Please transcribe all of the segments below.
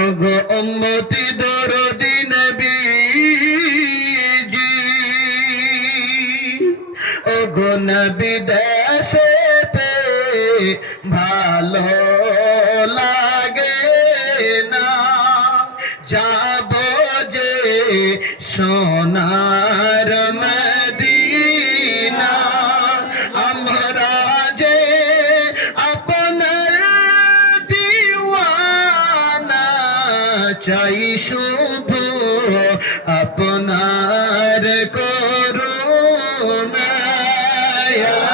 ওগো উম্মতি দরদি নবীজি ওগো নবী দেশেতে ভালো লাগে না। যাব যে সোনার চাই শুধু আপনার করুণা ইয়া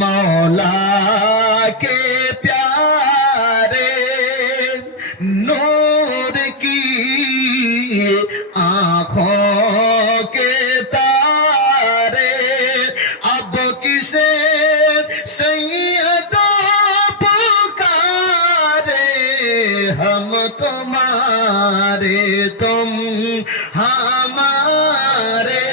मौला के प्यारे नूर की आंखों के तारे अब किसे सैयद पुकारे हम तुम्हारे तुम हमारे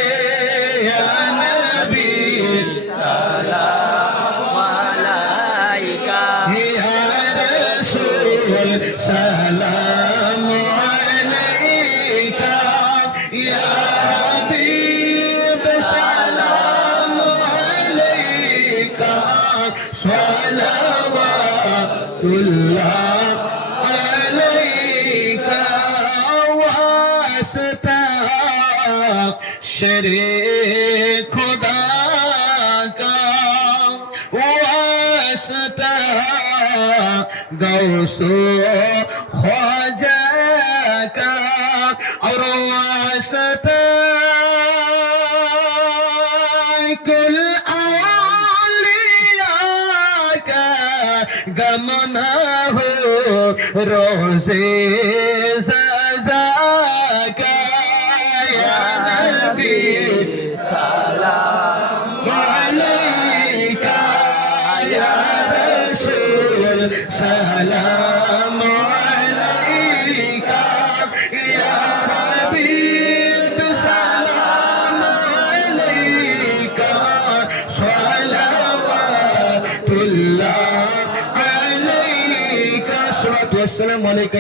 صلوات الله عليك واستا شريك خداك واستا غوث خواجاك गमना हो रोजे सजा गया नबी सलाम अलैका या रसूल सलाम আসসালামু আলাইকুম।